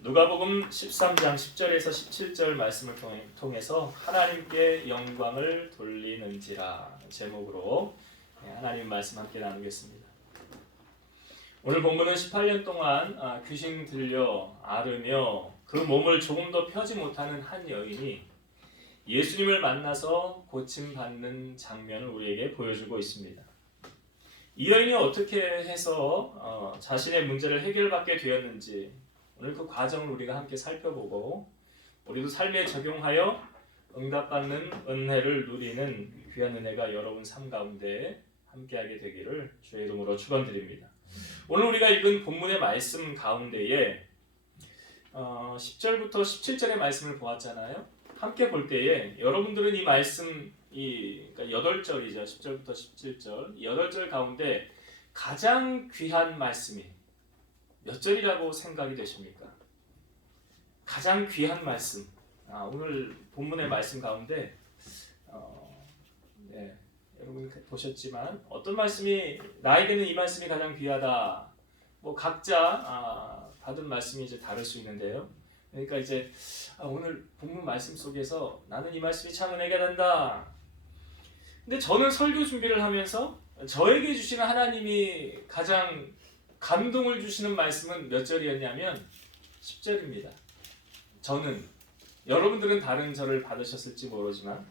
누가복음 13장 10절에서 17절 말씀을 통해서 하나님께 영광을 돌리는지라 제목으로 하나님 말씀 함께 나누겠습니다. 오늘 본문은 18년 동안 귀신 들려 앓으며 그 몸을 조금 더 펴지 못하는 한 여인이 예수님을 만나서 고침받는 장면을 우리에게 보여주고 있습니다. 이 여인이 어떻게 해서 자신의 문제를 해결받게 되었는지 오늘 그 과정을 우리가 함께 살펴보고 우리도 삶에 적용하여 응답받는 은혜를 누리는 귀한 은혜가 여러분 삶 가운데 함께하게 되기를 주의 이름으로 축원드립니다. 오늘 우리가 읽은 본문의 말씀 가운데에 10절부터 17절의 말씀을 보았잖아요. 함께 볼 때에 여러분들은 이 말씀 그러니까 8절이죠. 10절부터 17절 8절 가운데 가장 귀한 말씀이 몇 절이라고 생각이 되십니까? 가장 귀한 말씀. 오늘 본문의 말씀 가운데 여러분 보셨지만 어떤 말씀이 나에게는 이 말씀이 가장 귀하다. 뭐 각자 받은 말씀이 이제 다를 수 있는데요. 그러니까 이제 오늘 본문 말씀 속에서 나는 이 말씀이 참 은혜가 된다. 근데 저는 설교 준비를 하면서 저에게 주시는 하나님이 가장 감동을 주시는 말씀은 몇 절이었냐면 10절입니다. 저는, 여러분들은 다른 절을 받으셨을지 모르지만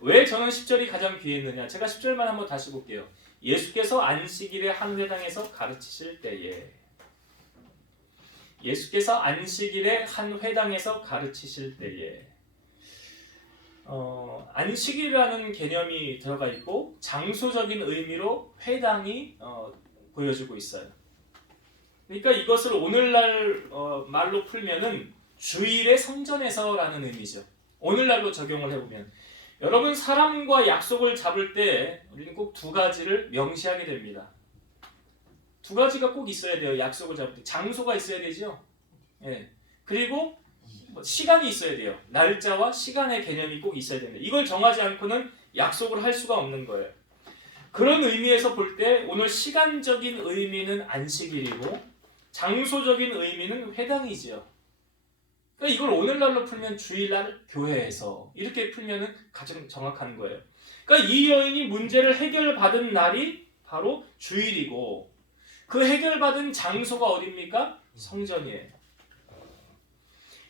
왜 저는 10절이 가장 귀했느냐? 제가 10절만 한번 다시 볼게요. 예수께서 안식일에 한 회당에서 가르치실 때에 예수께서 안식일에 한 회당에서 가르치실 때에 안식일이라는 개념이 들어가 있고 장소적인 의미로 회당이 보여지고 있어요. 그러니까 이것을 오늘날 말로 풀면은 주일의 성전에서라는 의미죠. 오늘날로 적용을 해보면 여러분 사람과 약속을 잡을 때 우리는 꼭 두 가지를 명시하게 됩니다. 두 가지가 꼭 있어야 돼요. 약속을 잡을 때 장소가 있어야 되죠. 예. 그리고 시간이 있어야 돼요. 날짜와 시간의 개념이 꼭 있어야 됩니다. 이걸 정하지 않고는 약속을 할 수가 없는 거예요. 그런 의미에서 볼 때 오늘 시간적인 의미는 안식일이고 장소적인 의미는 회당이지요. 그러니까 이걸 오늘날로 풀면 주일날 교회에서 이렇게 풀면은 가장 정확한 거예요. 그러니까 이 여인이 문제를 해결받은 날이 바로 주일이고 그 해결받은 장소가 어디입니까? 성전이에요.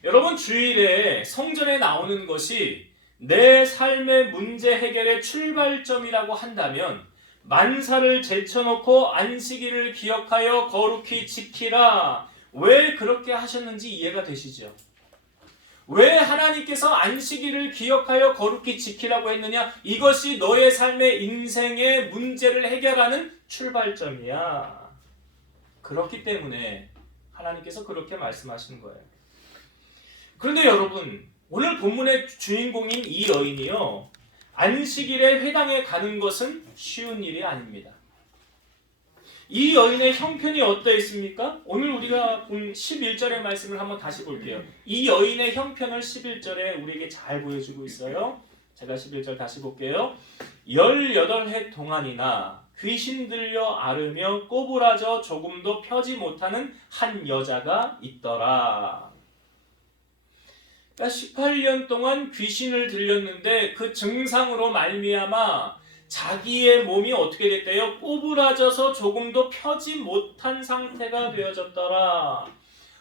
여러분 주일에 성전에 나오는 것이 내 삶의 문제 해결의 출발점이라고 한다면 만사를 제쳐놓고 안식일을 기억하여 거룩히 지키라. 왜 그렇게 하셨는지 이해가 되시죠? 왜 하나님께서 안식일을 기억하여 거룩히 지키라고 했느냐? 이것이 너의 삶의 인생의 문제를 해결하는 출발점이야. 그렇기 때문에 하나님께서 그렇게 말씀하신 거예요. 그런데 여러분, 오늘 본문의 주인공인 이 여인이요. 안식일에 회당에 가는 것은 쉬운 일이 아닙니다. 이 여인의 형편이 어떠했습니까? 오늘 우리가 본 11절의 말씀을 한번 다시 볼게요. 이 여인의 형편을 11절에 우리에게 잘 보여주고 있어요. 제가 11절 다시 볼게요. 18해 동안이나 귀신 들려 앓으며 꼬부라져 조금도 펴지 못하는 한 여자가 있더라. 그러니까 18년 동안 귀신을 들렸는데 그 증상으로 말미암아 자기의 몸이 어떻게 됐대요? 꼬부라져서 조금도 펴지 못한 상태가 되어졌더라.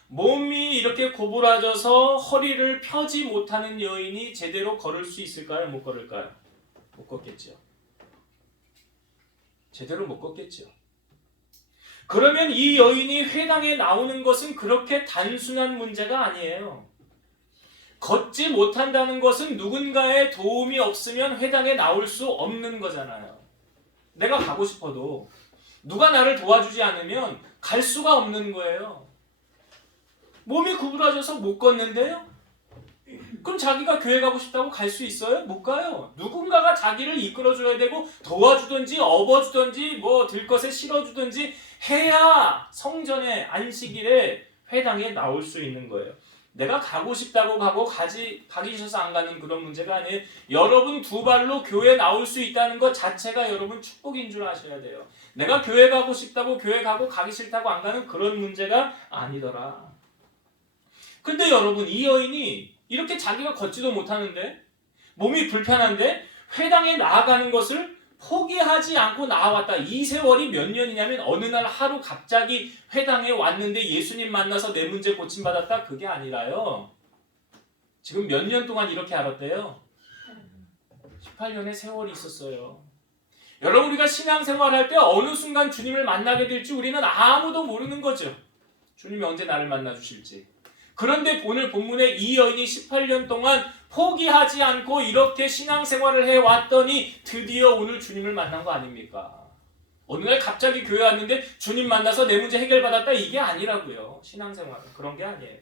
몸이 이렇게 구부라져서 허리를 펴지 못하는 여인이 제대로 걸을 수 있을까요? 못 걸을까요? 못 걷겠죠. 제대로 못 걷겠죠. 그러면 이 여인이 회당에 나오는 것은 그렇게 단순한 문제가 아니에요. 걷지 못한다는 것은 누군가의 도움이 없으면 회당에 나올 수 없는 거잖아요. 내가 가고 싶어도 누가 나를 도와주지 않으면 갈 수가 없는 거예요. 몸이 구부러져서 못 걷는데요? 그럼 자기가 교회 가고 싶다고 갈 수 있어요? 못 가요. 누군가가 자기를 이끌어줘야 되고 도와주든지 업어주든지 뭐 들것에 실어주든지 해야 성전에 안식일에 회당에 나올 수 있는 거예요. 내가 가고 싶다고 가고 가기 싫어서 안 가는 그런 문제가 아니에요. 여러분 두 발로 교회 나올 수 있다는 것 자체가 여러분 축복인 줄 아셔야 돼요. 내가 교회 가고 싶다고 교회 가고 가기 싫다고 안 가는 그런 문제가 아니더라. 근데 여러분, 이 여인이 이렇게 자기가 걷지도 못하는데, 몸이 불편한데 회당에 나아가는 것을 포기하지 않고 나아왔다. 이 세월이 몇 년이냐면 어느 날 하루 갑자기 회당에 왔는데 예수님 만나서 내 문제 고침받았다. 그게 아니라요. 지금 몇 년 동안 이렇게 알았대요. 18년의 세월이 있었어요. 여러분, 우리가 신앙생활할 때 어느 순간 주님을 만나게 될지 우리는 아무도 모르는 거죠. 주님이 언제 나를 만나 주실지. 그런데 오늘 본문에 이 여인이 18년 동안 포기하지 않고 이렇게 신앙생활을 해왔더니 드디어 오늘 주님을 만난 거 아닙니까? 어느 날 갑자기 교회 왔는데 주님 만나서 내 문제 해결받았다, 이게 아니라고요. 신앙생활은 그런 게 아니에요.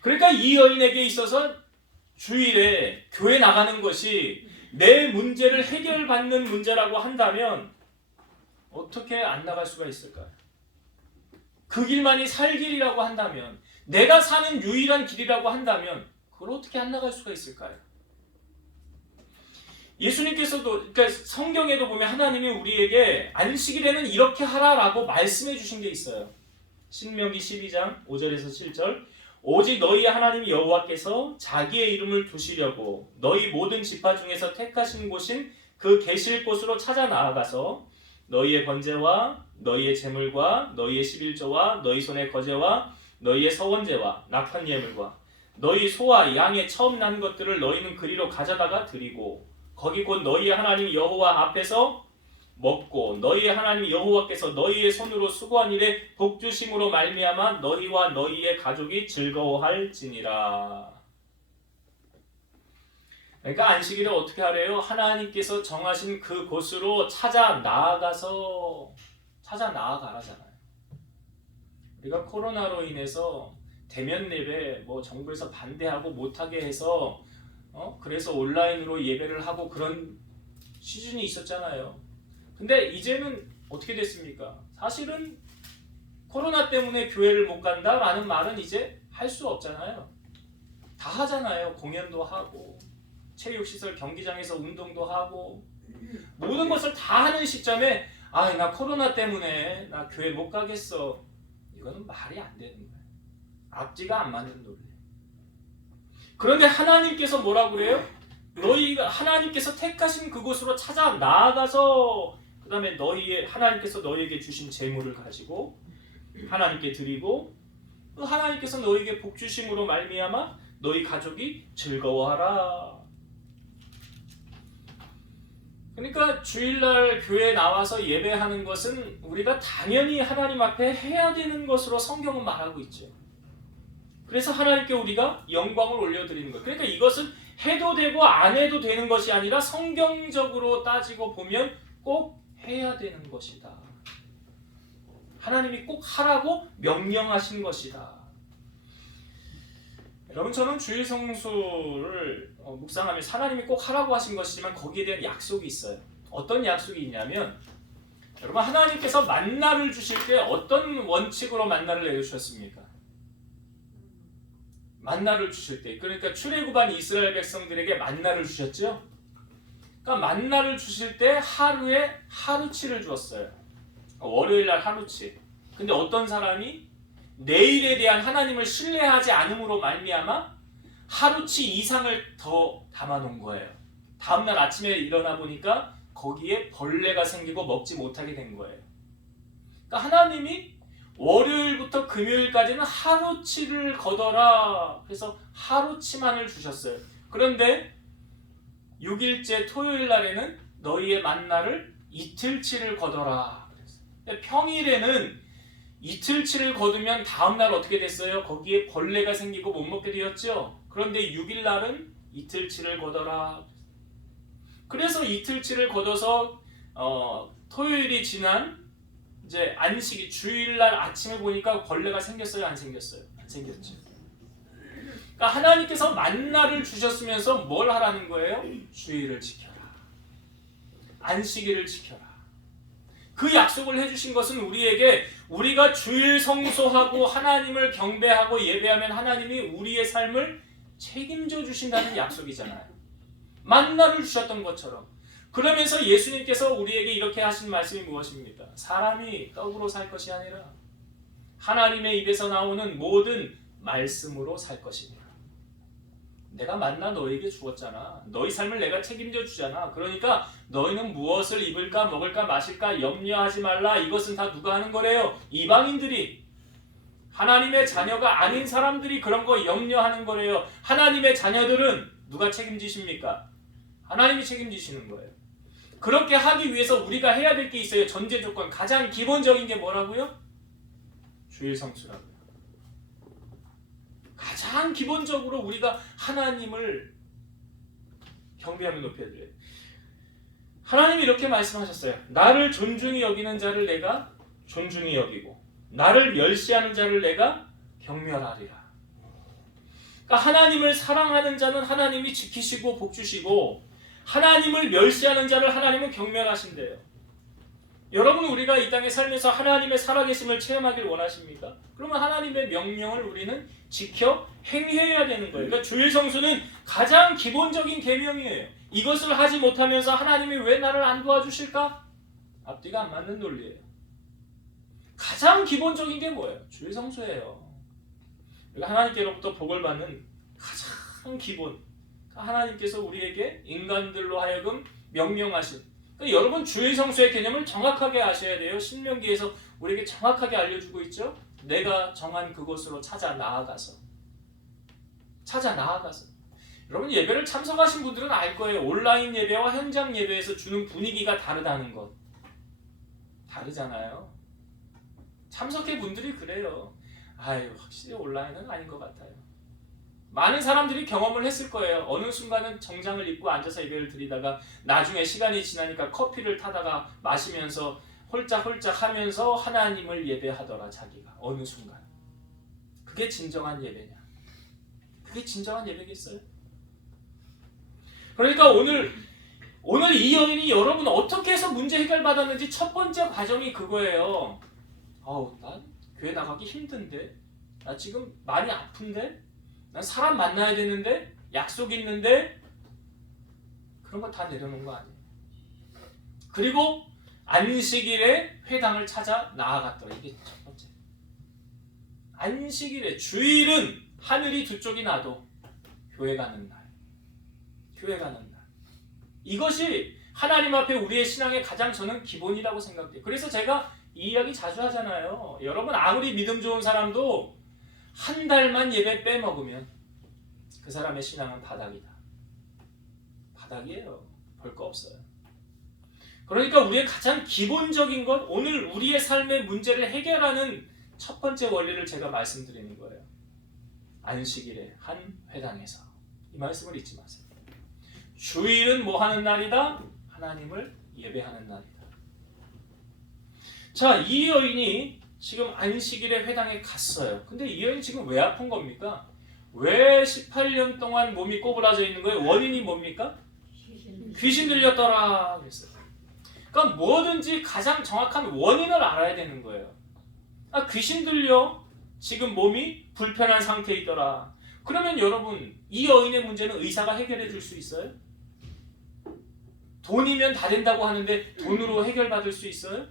그러니까 이 여인에게 있어서 주일에 교회 나가는 것이 내 문제를 해결받는 문제라고 한다면 어떻게 안 나갈 수가 있을까요? 그 길만이 살 길이라고 한다면, 내가 사는 유일한 길이라고 한다면 그걸 어떻게 안 나갈 수가 있을까요? 예수님께서도, 그러니까 성경에도 보면 하나님이 우리에게 안식일에는 이렇게 하라라고 말씀해 주신 게 있어요. 신명기 12장 5절에서 7절. 오직 너희 하나님 여호와께서 자기의 이름을 두시려고 너희 모든 지파 중에서 택하신 곳인 그 계실 곳으로 찾아 나아가서 너희의 번제와 너희의 제물과 너희의 11조와 너희 손의 거제와 너희의 서원제와 낙헌 예물과 너희 소와 양의 처음 난 것들을 너희는 그리로 가져다가 드리고 거기 곧 너희의 하나님 여호와 앞에서 먹고 너희의 하나님 여호와께서 너희의 손으로 수고한 일에 복주심으로 말미암아 너희와 너희의 가족이 즐거워할지니라. 그러니까 안식일을 어떻게 하래요? 하나님께서 정하신 그 곳으로 찾아 나아가라잖아요. 우리가 코로나로 인해서 대면 예배 정부에서 반대하고 못하게 해서 그래서 온라인으로 예배를 하고 그런 시즌이 있었잖아요. 근데 이제는 어떻게 됐습니까? 사실은 코로나 때문에 교회를 못 간다라는 말은 이제 할 수 없잖아요. 다 하잖아요. 공연도 하고 체육시설 경기장에서 운동도 하고 모든 것을 다 하는 시점에 나 코로나 때문에 나 교회 못 가겠어. 이거는 말이 안 되는 거예요. 앞뒤가 안 맞는 논리. 그런데 하나님께서 뭐라고 그래요? 하나님께서 택하신 그곳으로 찾아 나아가서 그 다음에 하나님께서 너희에게 주신 재물을 가지고 하나님께 드리고 하나님께서 너희에게 복 주심으로 말미암아 너희 가족이 즐거워하라. 그러니까 주일날 교회에 나와서 예배하는 것은 우리가 당연히 하나님 앞에 해야 되는 것으로 성경은 말하고 있죠. 그래서 하나님께 우리가 영광을 올려드리는 거예요. 그러니까 이것은 해도 되고 안 해도 되는 것이 아니라 성경적으로 따지고 보면 꼭 해야 되는 것이다. 하나님이 꼭 하라고 명령하신 것이다. 여러분, 저는 주일 성수를 묵상하면서 하나님이 꼭 하라고 하신 것이지만 거기에 대한 약속이 있어요. 어떤 약속이 있냐면, 여러분, 하나님께서 만나를 주실 때 어떤 원칙으로 만나를 내려주셨습니까? 만나를 주실 때, 그러니까 출애굽한 이스라엘 백성들에게 만나를 주셨죠. 그러니까 만나를 주실 때 하루에 하루치를 주었어요. 월요일 날 하루치. 근데 어떤 사람이 내일에 대한 하나님을 신뢰하지 않음으로 말미암아 하루치 이상을 더 담아놓은 거예요. 다음날 아침에 일어나 보니까 거기에 벌레가 생기고 먹지 못하게 된 거예요. 그러니까 하나님이 월요일부터 금요일까지는 하루치를 거둬라. 그래서 하루치만을 주셨어요. 그런데 6일째 토요일 날에는 너희의 만나를 이틀치를 거둬라. 평일에는 이틀치를 거두면 다음날 어떻게 됐어요? 거기에 벌레가 생기고 못 먹게 되었죠. 그런데 6일 날은 이틀치를 거둬라. 그래서 이틀치를 거둬서 토요일이 지난 이제 안식이 주일날 아침에 보니까 벌레가 생겼어요? 안 생겼어요? 안 생겼죠. 그러니까 하나님께서 만나를 주셨으면서 뭘 하라는 거예요? 주일을 지켜라. 안식일을 지켜라. 그 약속을 해주신 것은 우리에게 우리가 주일 성소하고 하나님을 경배하고 예배하면 하나님이 우리의 삶을 책임져 주신다는 약속이잖아요. 만나를 주셨던 것처럼. 그러면서 예수님께서 우리에게 이렇게 하신 말씀이 무엇입니까? 사람이 떡으로 살 것이 아니라 하나님의 입에서 나오는 모든 말씀으로 살 것입니다. 내가 만나 너에게 주었잖아. 너희 삶을 내가 책임져 주잖아. 그러니까 너희는 무엇을 입을까 먹을까 마실까 염려하지 말라. 이것은 다 누가 하는 거래요? 이방인들이. 하나님의 자녀가 아닌 사람들이 그런 거 염려하는 거래요. 하나님의 자녀들은 누가 책임지십니까? 하나님이 책임지시는 거예요. 그렇게 하기 위해서 우리가 해야 될 게 있어요. 전제 조건. 가장 기본적인 게 뭐라고요? 주일 성수라고요. 가장 기본적으로 우리가 하나님을 경배하며 높여드려요. 하나님이 이렇게 말씀하셨어요. 나를 존중히 여기는 자를 내가 존중히 여기고 나를 멸시하는 자를 내가 경멸하리라. 그러니까 하나님을 사랑하는 자는 하나님이 지키시고 복주시고 하나님을 멸시하는 자를 하나님은 경멸하신대요. 여러분, 우리가 이 땅에 살면서 하나님의 살아계심을 체험하길 원하십니까? 그러면 하나님의 명령을 우리는 지켜 행해야 되는 거예요. 그러니까 주일 성수는 가장 기본적인 계명이에요. 이것을 하지 못하면서 하나님이 왜 나를 안 도와주실까? 앞뒤가 안 맞는 논리예요. 가장 기본적인 게 뭐예요? 주일 성수예요. 그러니까 하나님께로부터 복을 받는 가장 기본, 하나님께서 우리에게 인간들로 하여금 명령하신, 그러니까 여러분 주일 성수의 개념을 정확하게 아셔야 돼요. 신명기에서 우리에게 정확하게 알려주고 있죠. 내가 정한 그곳으로 찾아 나아가서 여러분, 예배를 참석하신 분들은 알 거예요. 온라인 예배와 현장 예배에서 주는 분위기가 다르다는 것. 다르잖아요. 참석해 분들이 그래요. 아유, 확실히 온라인은 아닌 것 같아요. 많은 사람들이 경험을 했을 거예요. 어느 순간은 정장을 입고 앉아서 예배를 드리다가 나중에 시간이 지나니까 커피를 타다가 마시면서 홀짝홀짝 하면서 하나님을 예배하더라. 자기가 어느 순간. 그게 진정한 예배냐? 그게 진정한 예배겠어요? 그러니까 오늘 이 여인이 여러분 어떻게 해서 문제 해결 받았는지 첫 번째 과정이 그거예요. 난 교회 나가기 힘든데, 나 지금 많이 아픈데, 난 사람 만나야 되는데, 약속 있는데, 그런 거 다 내려놓은 거 아니에요. 그리고 안식일에 회당을 찾아 나아갔더라. 이게 첫 번째. 안식일에, 주일은 하늘이 두 쪽이 나도 교회 가는 날. 이것이 하나님 앞에 우리의 신앙의 가장 저는 기본이라고 생각해요. 그래서 제가 이 이야기 자주 하잖아요. 여러분, 아무리 믿음 좋은 사람도 한 달만 예배 빼먹으면 그 사람의 신앙은 바닥이다. 바닥이에요. 볼 거 없어요. 그러니까 우리의 가장 기본적인 것, 오늘 우리의 삶의 문제를 해결하는 첫 번째 원리를 제가 말씀드리는 거예요. 안식일에 한 회당에서. 이 말씀을 잊지 마세요. 주일은 뭐 하는 날이다? 하나님을 예배하는 날이다. 자, 이 여인이 지금 안식일에 회당에 갔어요. 근데 이 여인 지금 왜 아픈 겁니까? 왜 18년 동안 몸이 꼬부라져 있는 거예요? 원인이 뭡니까? 귀신 들렸더라 그랬어요. 그러니까 뭐든지 가장 정확한 원인을 알아야 되는 거예요. 귀신 들려 지금 몸이 불편한 상태에 있더라. 그러면 여러분, 이 여인의 문제는 의사가 해결해 줄 수 있어요? 돈이면 다 된다고 하는데 돈으로 해결받을 수 있어요?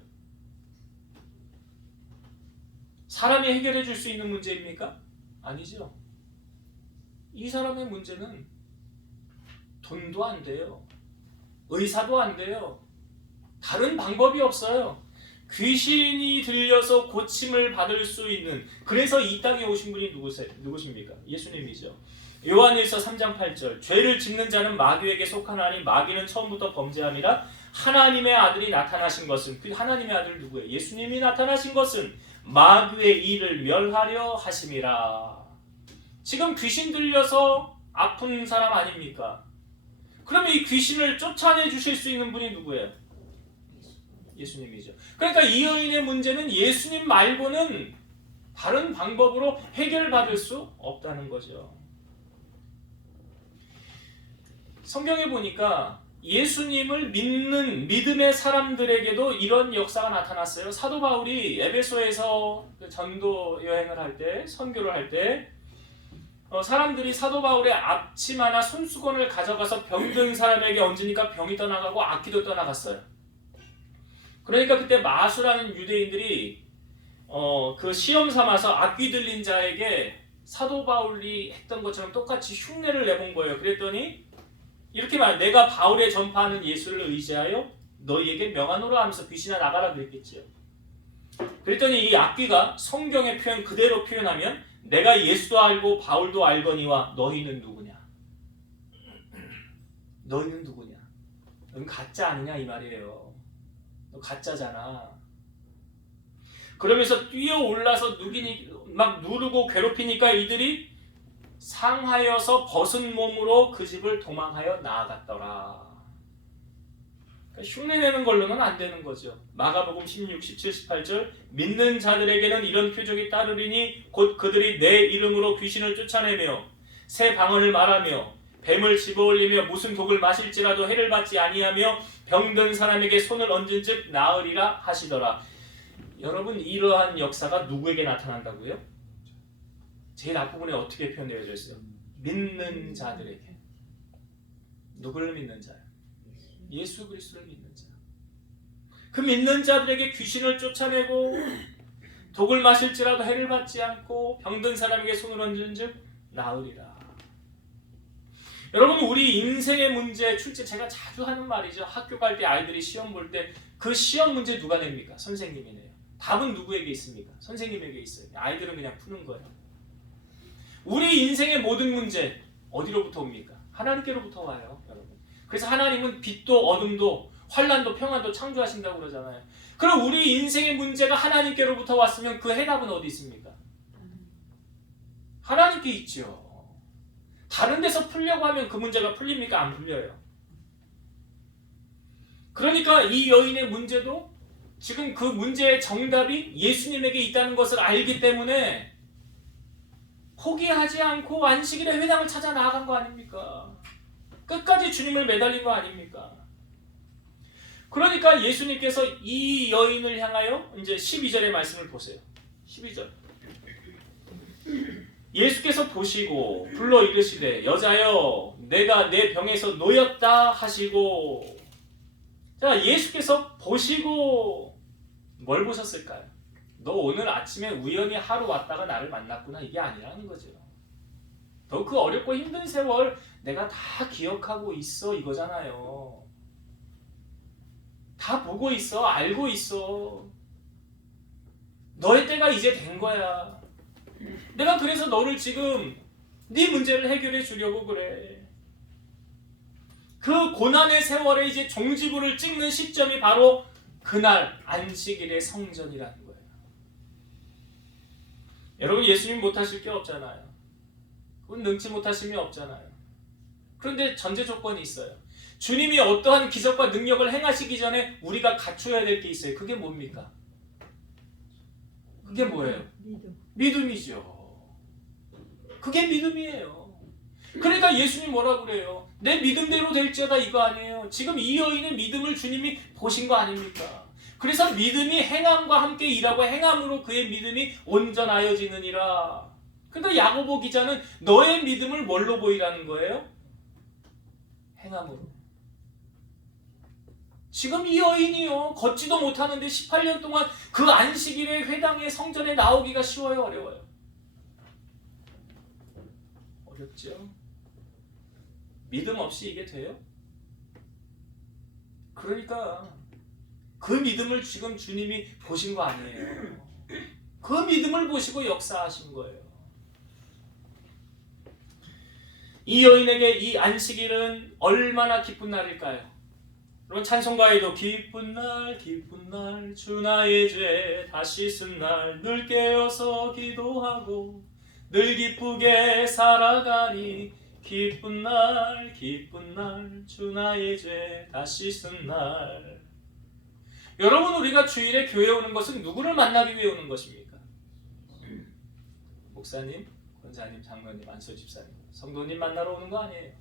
사람이 해결해 줄 수 있는 문제입니까? 아니죠. 이 사람의 문제는 돈도 안 돼요. 의사도 안 돼요. 다른 방법이 없어요. 귀신이 들려서 고침을 받을 수 있는, 그래서 이 땅에 오신 분이 누구십니까? 예수님이죠. 요한일서 3장 8절, 죄를 짓는 자는 마귀에게 속하나니 마귀는 처음부터 범죄함이라. 하나님의 아들이 나타나신 것은, 그 하나님의 아들 누구예요? 예수님이 나타나신 것은 마귀의 일을 멸하려 하심이라. 지금 귀신 들려서 아픈 사람 아닙니까? 그러면 이 귀신을 쫓아내 주실 수 있는 분이 누구예요? 예수님이죠. 그러니까 이 여인의 문제는 예수님 말고는 다른 방법으로 해결받을 수 없다는 거죠. 성경에 보니까 예수님을 믿는 믿음의 사람들에게도 이런 역사가 나타났어요. 사도 바울이 에베소에서 전도 여행을 할 때, 선교를 할 때 사람들이 사도 바울의 앞치마나 손수건을 가져가서 병든 사람에게 얹으니까 병이 떠나가고 악귀도 떠나갔어요. 그러니까 그때 마수라는 유대인들이 그 시험 삼아서 악귀 들린 자에게 사도 바울이 했던 것처럼 똑같이 흉내를 내본 거예요. 그랬더니 이렇게 말, 내가 바울에 전파하는 예수를 의지하여 너희에게 명하노라 하면서 귀신아 나가라 그랬겠지요. 그랬더니 이 악귀가 성경의 표현 그대로 표현하면 내가 예수도 알고 바울도 알거니와 너희는 누구냐? 너희는 누구냐? 너는 가짜 아니냐 이 말이에요. 너 가짜잖아. 그러면서 뛰어올라서 막 누르고 괴롭히니까 이들이 상하여서 벗은 몸으로 그 집을 도망하여 나아갔더라. 그러니까 흉내내는 걸로는 안 되는 거죠. 마가복음 16, 17, 18절 믿는 자들에게는 이런 표적이 따르리니 곧 그들이 내 이름으로 귀신을 쫓아내며 새 방언을 말하며 뱀을 집어올리며 무슨 독을 마실지라도 해를 받지 아니하며 병든 사람에게 손을 얹은 즉 나으리라 하시더라. 여러분 이러한 역사가 누구에게 나타난다고요? 제일 앞부분에 어떻게 표현되어져 있어요? 믿는 자들에게. 누구를 믿는 자요? 예수 그리스도를 믿는 자. 그 믿는 자들에게 귀신을 쫓아내고 독을 마실지라도 해를 받지 않고 병든 사람에게 손을 얹은 즉 나으리라. 여러분 우리 인생의 문제 출제 제가 자주 하는 말이죠. 학교 갈 때 아이들이 시험 볼 때 그 시험 문제 누가 냅니까? 선생님이 내요. 답은 누구에게 있습니까? 선생님에게 있어요. 아이들은 그냥 푸는 거예요. 우리 인생의 모든 문제 어디로부터 옵니까? 하나님께로부터 와요, 여러분. 그래서 하나님은 빛도 어둠도 환난도 평안도 창조하신다고 그러잖아요. 그럼 우리 인생의 문제가 하나님께로부터 왔으면 그 해답은 어디 있습니까? 하나님께 있죠. 다른 데서 풀려고 하면 그 문제가 풀립니까? 안 풀려요. 그러니까 이 여인의 문제도 지금 그 문제의 정답이 예수님에게 있다는 것을 알기 때문에 포기하지 않고 안식일에 회당을 찾아 나아간 거 아닙니까? 끝까지 주님을 매달린 거 아닙니까? 그러니까 예수님께서 이 여인을 향하여 이제 12절의 말씀을 보세요. 12절. 예수께서 보시고 불러 이르시되 여자여 내가 내 병에서 놓였다 하시고. 자, 예수께서 보시고 뭘 보셨을까요? 너 오늘 아침에 우연히 하루 왔다가 나를 만났구나 이게 아니라는 거죠. 너 그 어렵고 힘든 세월 내가 다 기억하고 있어 이거잖아요. 다 보고 있어. 알고 있어. 너의 때가 이제 된 거야. 내가 그래서 너를 지금 네 문제를 해결해 주려고 그래. 그 고난의 세월에 이제 종지부를 찍는 시점이 바로 그날 안식일의 성전이라는 거예요. 여러분 예수님 못하실 게 없잖아요. 그건 능치 못하심이 없잖아요. 그런데 전제 조건이 있어요. 주님이 어떠한 기적과 능력을 행하시기 전에 우리가 갖춰야 될 게 있어요. 그게 뭡니까? 그게 뭐예요? 믿음이죠. 그게 믿음이에요. 그러니까 예수님 뭐라 그래요? 내 믿음대로 될지어다 이거 아니에요. 지금 이 여인의 믿음을 주님이 보신 거 아닙니까? 그래서 믿음이 행함과 함께 일하고 행함으로 그의 믿음이 온전하여지느니라. 그러니까 야고보 기자는 너의 믿음을 뭘로 보이라는 거예요? 행함으로. 지금 이 여인이요 걷지도 못하는데 18년 동안 그 안식일에 회당에 성전에 나오기가 쉬워요 어려워요? 어렵죠? 믿음 없이 이게 돼요? 그러니까 그 믿음을 지금 주님이 보신 거 아니에요. 그 믿음을 보시고 역사하신 거예요. 이 여인에게 이 안식일은 얼마나 기쁜 날일까요? 여러분 찬송가에도 기쁜 날 주 나의 죄 다시 쓴 날 늘 깨어서 기도하고 늘 기쁘게 살아가니 기쁜 날 주 나의 죄 다시 쓴 날. 여러분 우리가 주일에 교회에 오는 것은 누구를 만나기 위해 오는 것입니까? 목사님, 권사님, 장로님, 안수집사님, 성도님 만나러 오는 거 아니에요.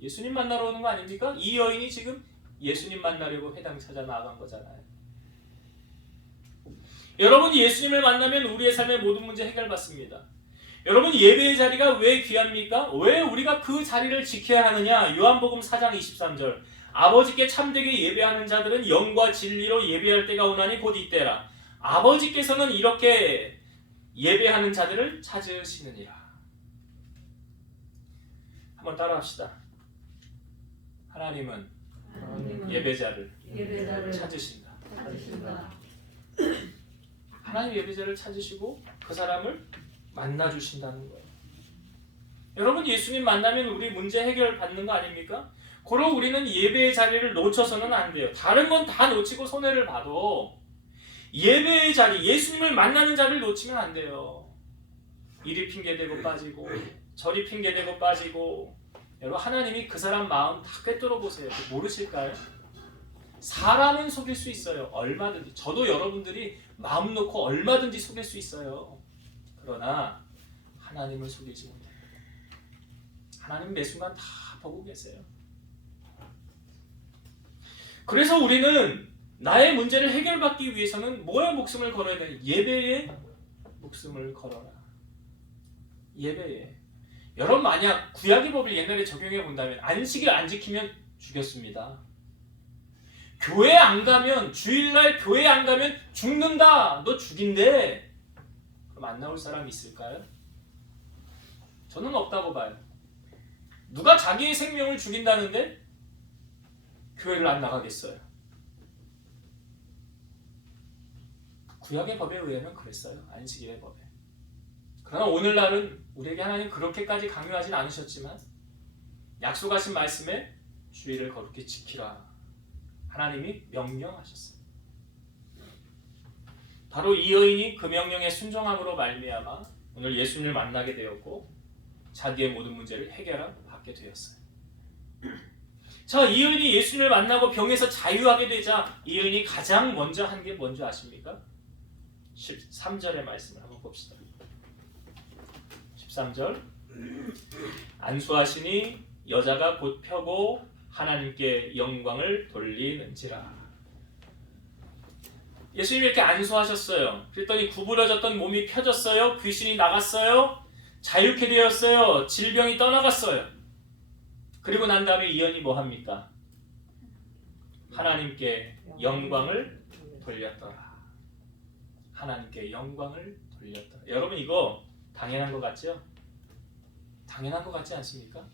예수님 만나러 오는 거 아닙니까? 이 여인이 지금 예수님 만나려고 회당 찾아 나아간 거잖아요. 여러분 예수님을 만나면 우리의 삶의 모든 문제 해결받습니다. 여러분 예배의 자리가 왜 귀합니까? 왜 우리가 그 자리를 지켜야 하느냐? 요한복음 4장 23절 아버지께 참되게 예배하는 자들은 영과 진리로 예배할 때가 오나니 곧 이때라. 아버지께서는 이렇게 예배하는 자들을 찾으시느니라. 한번 따라합시다. 하나님은 예배자를 찾으신다. 하나님 예배자를 찾으시고 그 사람을 만나주신다는 거예요. 여러분, 예수님 만나면 우리 문제 해결 받는 거 아닙니까? 고로 우리는 예배의 자리를 놓쳐서는 안 돼요. 다른 건 다 놓치고 손해를 봐도 예배의 자리, 예수님을 만나는 자리를 놓치면 안 돼요. 이리 핑계대고 빠지고 저리 핑계대고 빠지고. 여러분, 하나님이 그 사람 마음 다 꿰뚫어 보세요. 모르실까요? 사람은 속일 수 있어요. 얼마든지. 저도 여러분들이 마음 놓고 얼마든지 속일 수 있어요. 그러나 하나님을 속이지 못해요. 하나님 매 순간 다 보고 계세요. 그래서 우리는 나의 문제를 해결받기 위해서는 뭐에 목숨을 걸어야 돼? 예배에 목숨을 걸어라. 예배에. 여러분, 만약 구약의 법을 옛날에 적용해 본다면 안식일 안 지키면 죽였습니다. 교회 안 가면, 주일날 교회 안 가면 죽는다. 너 죽인대. 그럼 안 나올 사람이 있을까요? 저는 없다고 봐요. 누가 자기의 생명을 죽인다는데 교회를 안 나가겠어요? 구약의 법에 의하면 그랬어요. 안식일의 법에. 그러나 오늘날은 우리에게 하나님 그렇게까지 강요하진 않으셨지만 약속하신 말씀에 주일을 거룩히 지키라. 하나님이 명령하셨어요. 바로 이 여인이 그 명령에 순종함으로 말미암아 오늘 예수님을 만나게 되었고 자기의 모든 문제를 해결받게 되었어요. 자, 이 여인이 예수님을 만나고 병에서 자유하게 되자 이 여인이 가장 먼저 한 게 뭔지 아십니까? 13절의 말씀을 한번 봅시다. 13절. 안수하시니 여자가 곧 펴고 하나님께 영광을 돌리는지라. 예수님이 이렇게 안수하셨어요. 그랬더니 구부러졌던 몸이 펴졌어요. 귀신이 나갔어요. 자유케 되었어요. 질병이 떠나갔어요. 그리고 난 다음에 이 여인이 뭐 합니까? 하나님께 영광을 돌렸더라. 하나님께 영광을 돌렸더라. 여러분, 이거 당연한 것 같죠? 당연한 것 같지 않습니까?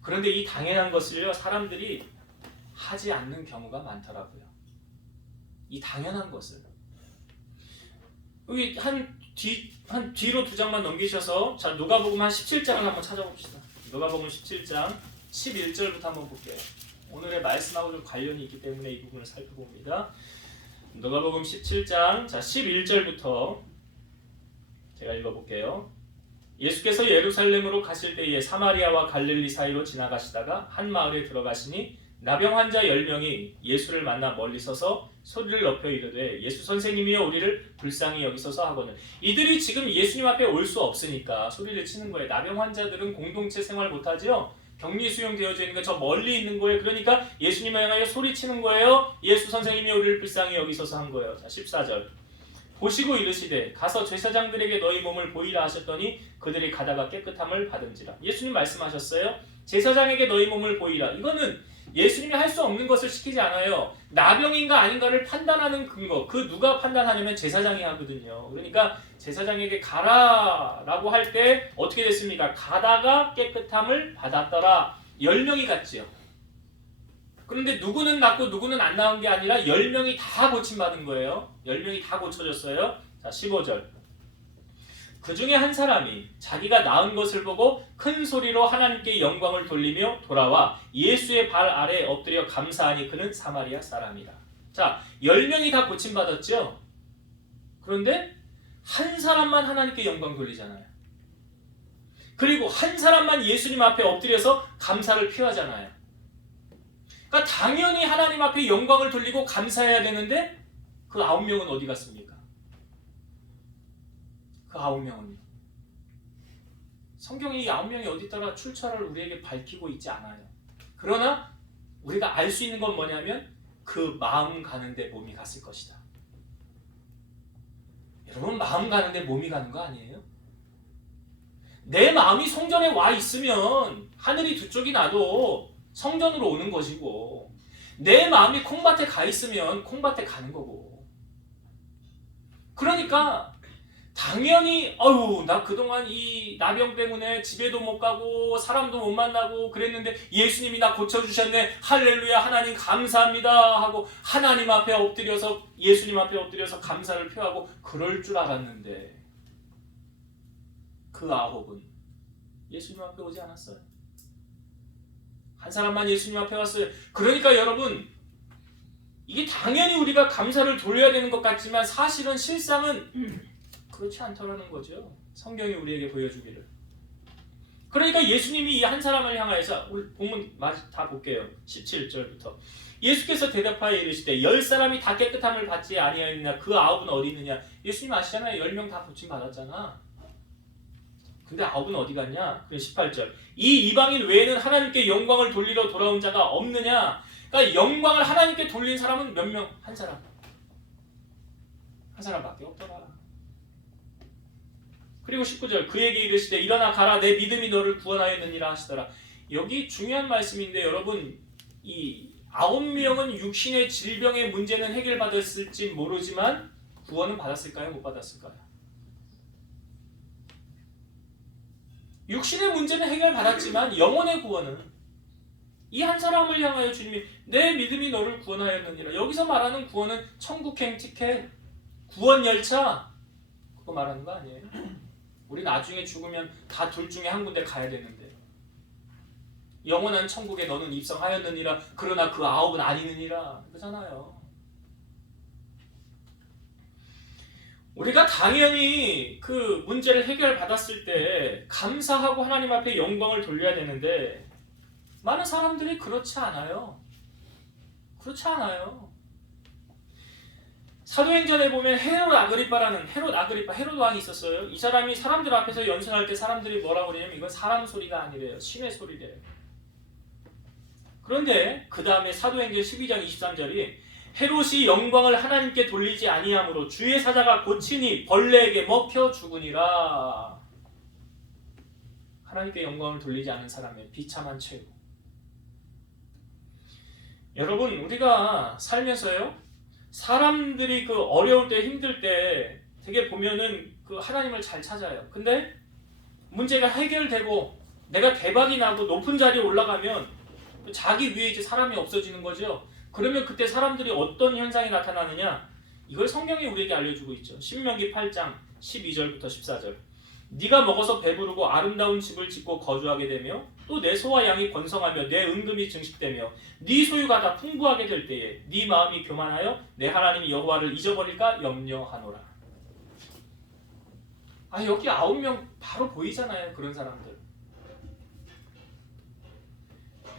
그런데 이 당연한 것을요, 사람들이 하지 않는 경우가 많더라고요. 이 당연한 것을. 여기 한 뒤로 두 장만 넘기셔서, 자, 누가복음 한 17장을 한번 찾아봅시다. 누가복음 17장 11절부터 한번 볼게요. 오늘의 말씀하고 좀 관련이 있기 때문에 이 부분을 살펴봅니다. 누가복음 17장 자 11절부터 제가 읽어볼게요. 예수께서 예루살렘으로 가실 때에 사마리아와 갈릴리 사이로 지나가시다가 한 마을에 들어가시니 나병 환자 10명이 예수를 만나 멀리 서서 소리를 높여 이르되 예수 선생님이여 우리를 불쌍히 여기소서 하거늘. 이들이 지금 예수님 앞에 올 수 없으니까 소리를 치는 거예요. 나병 환자들은 공동체 생활 못하죠. 격리 수용되어져 있는 거 저 멀리 있는 거예요. 그러니까 예수님을 향하여 소리치는 거예요. 예수 선생님이 우리를 불쌍히 여기소서 한 거예요. 자, 14절. 보시고 이르시되 가서 제사장들에게 너희 몸을 보이라 하셨더니 그들이 가다가 깨끗함을 받은지라. 예수님 말씀하셨어요. 제사장에게 너희 몸을 보이라. 이거는 예수님이 할 수 없는 것을 시키지 않아요. 나병인가 아닌가를 판단하는 근거. 그 누가 판단하냐면 제사장이 하거든요. 그러니까 제사장에게 가라라고 할 때 어떻게 됐습니까? 가다가 깨끗함을 받았더라. 10명이 갔지요. 그런데 누구는 낫고 누구는 안 나온 게 아니라 10명이 다 고침받은 거예요. 10명이 다 고쳐졌어요. 자, 15절. 그 중에 한 사람이 자기가 나은 것을 보고 큰 소리로 하나님께 영광을 돌리며 돌아와 예수의 발 아래에 엎드려 감사하니 그는 사마리아 사람이다. 자, 10명이 다 고침받았죠? 그런데 한 사람만 하나님께 영광 돌리잖아요. 그리고 한 사람만 예수님 앞에 엎드려서 감사를 표하잖아요. 그러니까 당연히 하나님 앞에 영광을 돌리고 감사해야 되는데 그 9명은 어디 갔습니까? 그 9명은요. 성경이 이 9명이 어디 있다가 출처를 우리에게 밝히고 있지 않아요. 그러나 우리가 알 수 있는 건 뭐냐면 그 마음 가는데 몸이 갔을 것이다. 여러분, 마음 가는데 몸이 가는 거 아니에요? 내 마음이 성전에 와 있으면 하늘이 두 쪽이 나도 성전으로 오는 것이고 내 마음이 콩밭에 가 있으면 콩밭에 가는 거고 그러니까 당연히 아유 나 그동안 이 나병 때문에 집에도 못 가고 사람도 못 만나고 그랬는데 예수님이 나 고쳐주셨네. 할렐루야 하나님 감사합니다 하고 하나님 앞에 엎드려서 예수님 앞에 엎드려서 감사를 표하고 그럴 줄 알았는데 그 아홉은 예수님 앞에 오지 않았어요. 한 사람만 예수님 앞에 왔어요. 그러니까 여러분 이게 당연히 우리가 감사를 돌려야 되는 것 같지만 사실은 실상은 그렇지 않다라는 거죠. 성경이 우리에게 보여주기를. 그러니까 예수님이 이 한 사람을 향하여서 우리 본문 다 볼게요. 17절부터 예수께서 대답하여 이르시되 10사람이 다 깨끗함을 받지 아니하였느냐 그 9은 어디 있느냐. 예수님 아시잖아요. 10명 다 고침 받았잖아. 근데 9은 어디 갔냐? 18절 이 이방인 외에는 하나님께 영광을 돌리러 돌아온 자가 없느냐. 그러니까 영광을 하나님께 돌린 사람은 몇 명? 한 사람. 한 사람밖에 없더라. 그리고 19절 그에게 이르시되 일어나 가라 내 믿음이 너를 구원하였느니라 하시더라. 여기 중요한 말씀인데 여러분 이 9명은 육신의 질병의 문제는 해결받았을지 모르지만 구원은 받았을까요? 못 받았을까요? 육신의 문제는 해결받았지만 영혼의 구원은 이 한 사람을 향하여 주님이 내 믿음이 너를 구원하였느니라. 여기서 말하는 구원은 천국행 티켓, 구원 열차 그거 말하는 거 아니에요? 우리 나중에 죽으면 다 둘 중에 한 군데 가야 되는데 영원한 천국에 너는 입성하였느니라 그러나 그 9은 아니느니라 그러잖아요. 우리가 당연히 그 문제를 해결받았을 때 감사하고 하나님 앞에 영광을 돌려야 되는데 많은 사람들이 그렇지 않아요. 그렇지 않아요. 사도행전에 보면 헤롯 아그리파 왕이 있었어요. 이 사람이 사람들 앞에서 연설할 때 사람들이 뭐라고 그러냐면 이건 사람 소리가 아니래요. 신의 소리래요. 그런데 그 다음에 사도행전 12장 23절이 헤롯이 영광을 하나님께 돌리지 아니하므로 주의 사자가 고치니 벌레에게 먹혀 죽으니라. 하나님께 영광을 돌리지 않은 사람의 비참한 최후. 여러분 우리가 살면서요 사람들이 그 어려울 때 힘들 때 되게 보면은 그 하나님을 잘 찾아요. 근데 문제가 해결되고 내가 대박이 나고 높은 자리에 올라가면 자기 위에 이제 사람이 없어지는 거죠. 그러면 그때 사람들이 어떤 현상이 나타나느냐? 이걸 성경이 우리에게 알려주고 있죠. 신명기 8장 12절부터 14절 네가 먹어서 배부르고 아름다운 집을 짓고 거주하게 되며 또 내 소와 양이 번성하며 내 은금이 증식되며 네 소유가 다 풍부하게 될 때에 네 마음이 교만하여 내 하나님 여호와를 잊어버릴까 염려하노라. 여기 9명 바로 보이잖아요. 그런 사람들.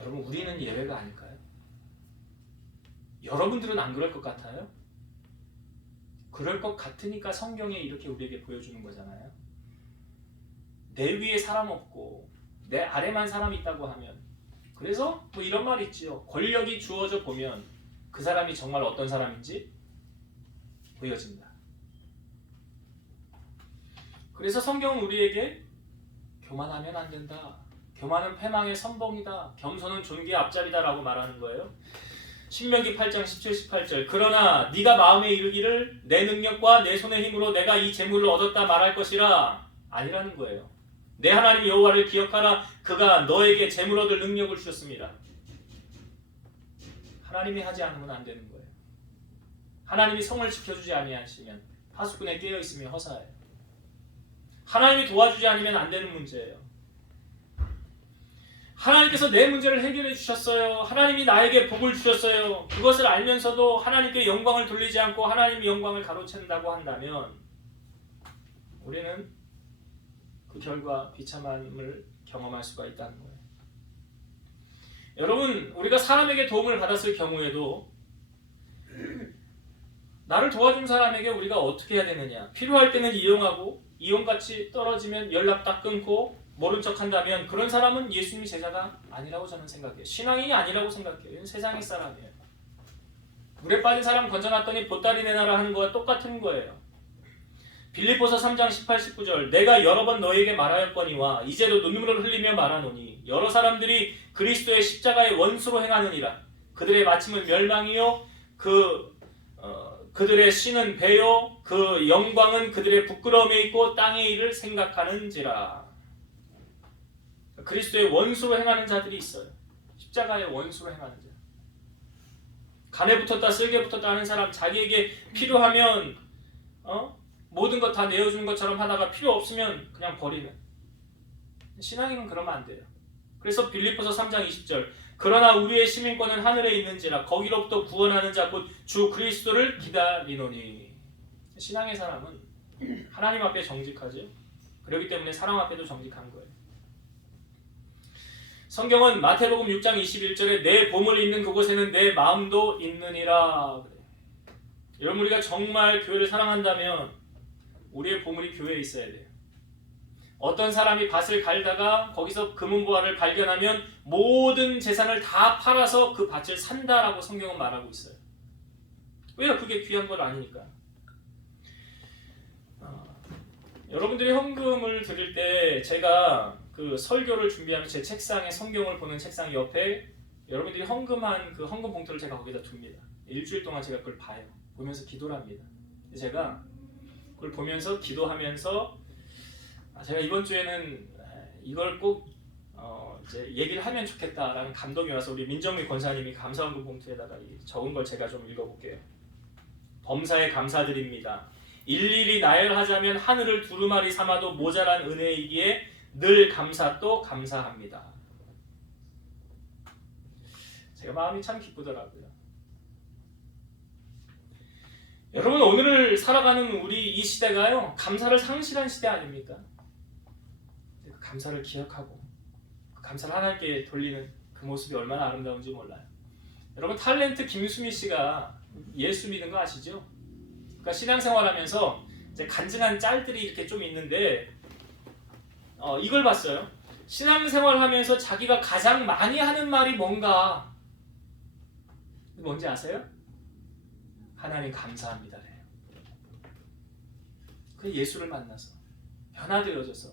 여러분 우리는 예외가 아닐까요? 여러분들은 안 그럴 것 같아요? 그럴 것 같으니까 성경에 이렇게 우리에게 보여주는 거잖아요. 내 위에 사람 없고 내 아래만 사람이 있다고 하면 그래서 뭐 이런 말 있지요. 권력이 주어져 보면 그 사람이 정말 어떤 사람인지 보여진다. 그래서 성경은 우리에게 교만하면 안 된다. 교만은 패망의 선봉이다. 겸손은 존귀의 앞자리다 라고 말하는 거예요. 신명기 8장 17, 18절 그러나 네가 마음에 이르기를 내 능력과 내 손의 힘으로 내가 이 재물을 얻었다 말할 것이라 아니라는 거예요. 내 하나님 여호와를 기억하라. 그가 너에게 재물 얻을 능력을 주셨습니다. 하나님이 하지 않으면 안 되는 거예요. 하나님이 성을 지켜주지 아니하시면 파수꾼에 깨어있으면 허사해요. 하나님이 도와주지 않으면 안 되는 문제예요. 하나님께서 내 문제를 해결해 주셨어요. 하나님이 나에게 복을 주셨어요. 그것을 알면서도 하나님께 영광을 돌리지 않고 하나님의 영광을 가로챈다고 한다면 우리는 그 결과 비참함을 경험할 수가 있다는 거예요. 여러분 우리가 사람에게 도움을 받았을 경우에도 나를 도와준 사람에게 우리가 어떻게 해야 되느냐. 필요할 때는 이용하고 이용같이 떨어지면 연락 딱 끊고 모른 척 한다면 그런 사람은 예수님이 제자가 아니라고 저는 생각해요. 신앙인이 아니라고 생각해요. 이건 세상의 사람이에요. 물에 빠진 사람 건져놨더니 보따리 내놔라 하는 거와 똑같은 거예요. 빌립보서 3장 18, 19절 내가 여러 번 너에게 말하였거니와 이제도 눈물을 흘리며 말하노니 여러 사람들이 그리스도의 십자가의 원수로 행하느니라. 그들의 마침은 멸망이요 그들의 신은 배요 그 영광은 그들의 부끄러움에 있고 땅의 일을 생각하는지라. 그리스도의 원수로 행하는 자들이 있어요. 십자가의 원수로 행하는 자. 간에 붙었다 쓸개 붙었다 하는 사람, 자기에게 필요하면 모든 것 다 내어주는 것처럼 하다가 필요 없으면 그냥 버리는. 신앙인은 그러면 안 돼요. 그래서 빌립보서 3장 20절 그러나 우리의 시민권은 하늘에 있는지라 거기로부터 구원하는 자 곧 주 그리스도를 기다리노니. 신앙의 사람은 하나님 앞에 정직하죠. 그렇기 때문에 사람 앞에도 정직한 거예요. 성경은 마태복음 6장 21절에 내 보물 있는 그곳에는 내 마음도 있느니라. 여러분, 우리가 정말 교회를 사랑한다면 우리의 보물이 교회에 있어야 돼요. 어떤 사람이 밭을 갈다가 거기서 금은보화를 발견하면 모든 재산을 다 팔아서 그 밭을 산다라고 성경은 말하고 있어요. 왜요? 그게 귀한 걸 아니니까. 여러분들이 헌금을 드릴 때 제가 그 설교를 준비하면 제 책상에 성경을 보는 책상 옆에 여러분들이 헌금한 그 헌금 봉투를 제가 거기다 둡니다. 일주일 동안 제가 그걸 봐요. 보면서 기도를 합니다. 제가 그걸 보면서 기도하면서 제가 이번 주에는 이걸 꼭 이제 얘기를 하면 좋겠다라는 감동이 와서 우리 민정미 권사님이 감사헌금 봉투에다가 적은 걸 제가 좀 읽어볼게요. 범사에 감사드립니다. 일일이 나열하자면 하늘을 두루마리 삼아도 모자란 은혜이기에 늘 감사 또 감사합니다. 제가 마음이 참 기쁘더라고요. 여러분, 오늘을 살아가는 우리 이 시대가요, 감사를 상실한 시대 아닙니까? 그 감사를 기억하고 그 감사를 하나님께 돌리는 그 모습이 얼마나 아름다운지 몰라요. 여러분, 탤런트 김수미 씨가 예수 믿은 거 아시죠? 그러니까 신앙생활하면서 이제 간증한 짤들이 이렇게 좀 있는데 이걸 봤어요. 신앙생활하면서 자기가 가장 많이 하는 말이 뭔가 뭔지 아세요? 하나님 감사합니다래요. 그 예수를 만나서 변화되어져서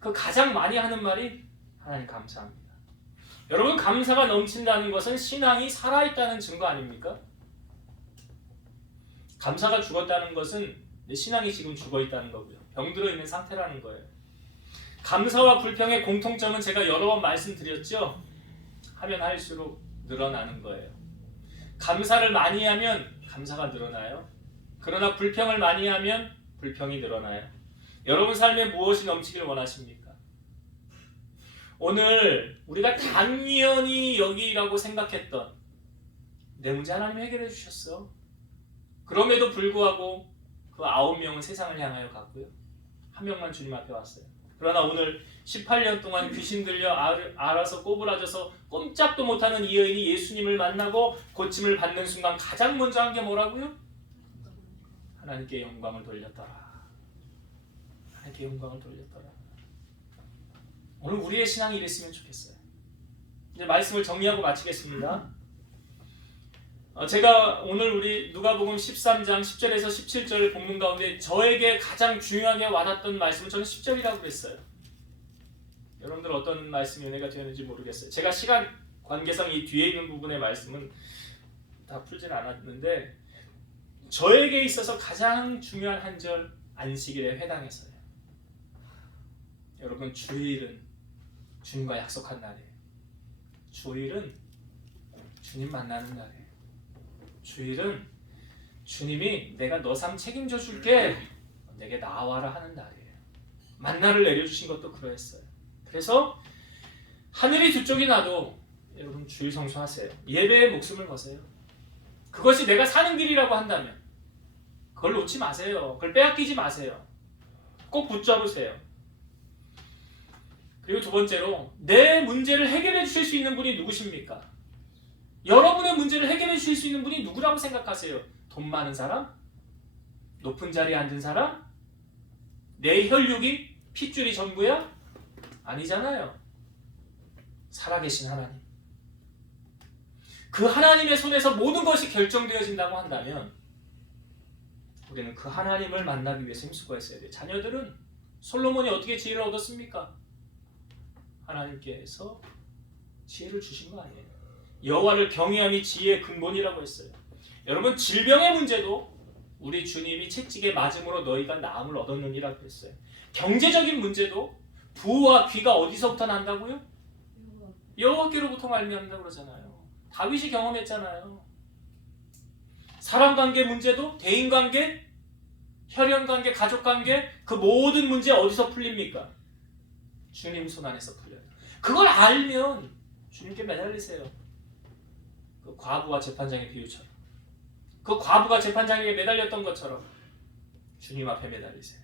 그 가장 많이 하는 말이 하나님 감사합니다. 여러분, 감사가 넘친다는 것은 신앙이 살아있다는 증거 아닙니까? 감사가 죽었다는 것은 내 신앙이 지금 죽어있다는 거고요. 병들어 있는 상태라는 거예요. 감사와 불평의 공통점은 제가 여러 번 말씀드렸죠. 하면 할수록 늘어나는 거예요. 감사를 많이 하면 감사가 늘어나요. 그러나 불평을 많이 하면 불평이 늘어나요. 여러분 삶에 무엇이 넘치길 원하십니까? 오늘 우리가 당연히 여기라고 생각했던 내 문제 하나님이 해결해 주셨어. 그럼에도 불구하고 그 9명은 세상을 향하여 갔고요. 1명만 주님 앞에 왔어요. 그러나 오늘 18년 동안 귀신 들려 알아서 꼬부라져서 꼼짝도 못하는 이 여인이 예수님을 만나고 고침을 받는 순간 가장 먼저 한 게 뭐라고요? 하나님께 영광을 돌렸더라. 하나님께 영광을 돌렸더라. 오늘 우리의 신앙이 이랬으면 좋겠어요. 이제 말씀을 정리하고 마치겠습니다. 제가 오늘 우리 누가복음 13장 10절에서 17절 본문 가운데 저에게 가장 중요하게 와닿던 말씀은 저는 10절이라고 그랬어요. 여러분들 어떤 말씀이 은혜가 되었는지 모르겠어요. 제가 시간 관계상 이 뒤에 있는 부분의 말씀은 다 풀진 않았는데 저에게 있어서 가장 중요한 한 절, 안식일에 해당해서요. 여러분, 주일은 주님과 약속한 날이에요. 주일은 주님 만나는 날이에요. 주일은 주님이 내가 너 삶 책임져 줄게, 내게 나와라 하는 날이에요. 만나를 내려주신 것도 그러했어요. 그래서 하늘이 두 쪽이 나도 여러분 주일 성수하세요. 예배에 목숨을 거세요. 그것이 내가 사는 길이라고 한다면 그걸 놓지 마세요. 그걸 빼앗기지 마세요. 꼭 붙잡으세요. 그리고 두 번째로 내 문제를 해결해 주실 수 있는 분이 누구십니까? 여러분의 문제를 해결해 주실 수 있는 분이 누구라고 생각하세요? 돈 많은 사람? 높은 자리에 앉은 사람? 내 혈육이 핏줄이 전부야? 아니잖아요. 살아계신 하나님. 그 하나님의 손에서 모든 것이 결정되어진다고 한다면 우리는 그 하나님을 만나기 위해서 힘쓰고있어야 돼요. 자녀들은 솔로몬이 어떻게 지혜를 얻었습니까? 하나님께서 지혜를 주신 거 아니에요. 여호와를 경외함이 지혜의 근본이라고 했어요. 여러분, 질병의 문제도 우리 주님이 채찍에 맞음으로 너희가 나음을 얻었느니라 그랬어요. 경제적인 문제도 부와 귀가 어디서부터 난다고요? 여호와께로부터 말미암는다고 그러잖아요. 다윗이 경험했잖아요. 사람관계 문제도 대인관계, 혈연관계, 가족관계 그 모든 문제 어디서 풀립니까? 주님 손 안에서 풀려요. 그걸 알면 주님께 매달리세요. 그 과부와 재판장의 비유처럼, 그 과부가 재판장에게 매달렸던 것처럼 주님 앞에 매달리세요.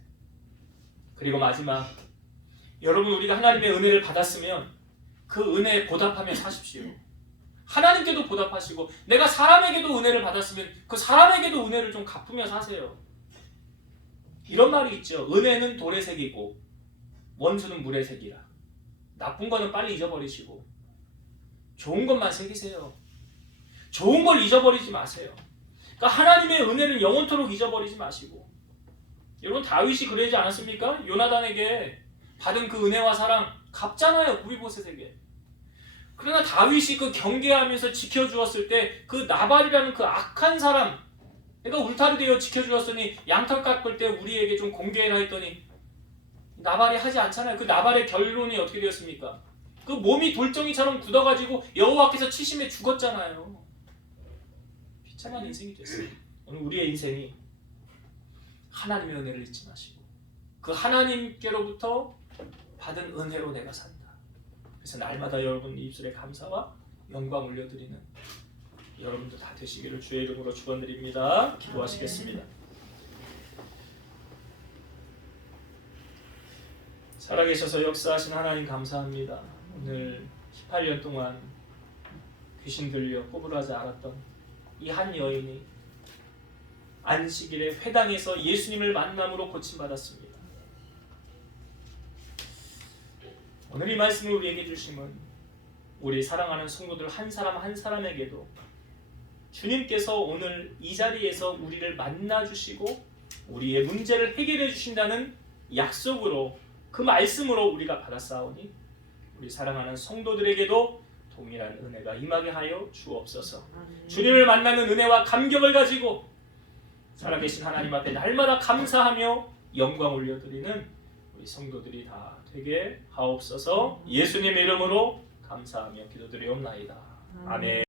그리고 마지막, 여러분 우리가 하나님의 은혜를 받았으면 그 은혜에 보답하며 사십시오. 하나님께도 보답하시고 내가 사람에게도 은혜를 받았으면 그 사람에게도 은혜를 좀 갚으며 사세요. 이런 말이 있죠. 은혜는 돌의 색이고 원수는 물의 색이라. 나쁜 거는 빨리 잊어버리시고 좋은 것만 새기세요. 좋은 걸 잊어버리지 마세요. 그러니까 하나님의 은혜는 영원토록 잊어버리지 마시고. 여러분 다윗이 그러지 않았습니까? 요나단에게 받은 그 은혜와 사랑 갚잖아요. 무비보셋에게. 그러나 다윗이 그 경계하면서 지켜주었을 때 그 나발이라는 그 악한 사람, 내가 울타리 되어 지켜주었으니 양털 깎을 때 우리에게 좀 공개해라 했더니 나발이 하지 않잖아요. 그 나발의 결론이 어떻게 되었습니까? 그 몸이 돌덩이처럼 굳어가지고 여호와께서 치심에 죽었잖아요. 비참한 인생이 됐어요. 오늘 우리의 인생이 하나님의 은혜를 잊지 마시고 그 하나님께로부터 받은 은혜로 내가 산다. 그래서 날마다 여러분 입술에 감사와 영광 올려드리는 여러분도 다 되시기를 주의 이름으로 축원드립니다. 기도하시겠습니다. 살아계셔서 역사하신 하나님 감사합니다. 오늘 18년 동안 귀신 들려 꼬부라지 않았던 이 한 여인이 안식일에 회당에서 예수님을 만남으로 고침받았습니다. 오늘 이 말씀을 우리에게 주심은 우리 사랑하는 성도들 한 사람 한 사람에게도 주님께서 오늘 이 자리에서 우리를 만나주시고 우리의 문제를 해결해 주신다는 약속으로 그 말씀으로 우리가 받았사오니 우리 사랑하는 성도들에게도 동일한 은혜가 임하게 하여 주옵소서. 주님을 만나는 은혜와 감격을 가지고 살아계신 하나님 앞에 날마다 감사하며 영광 올려드리는 우리 성도들이 다 되게 하옵소서. 예수님의 이름으로 감사하며 기도드리옵나이다. 아멘.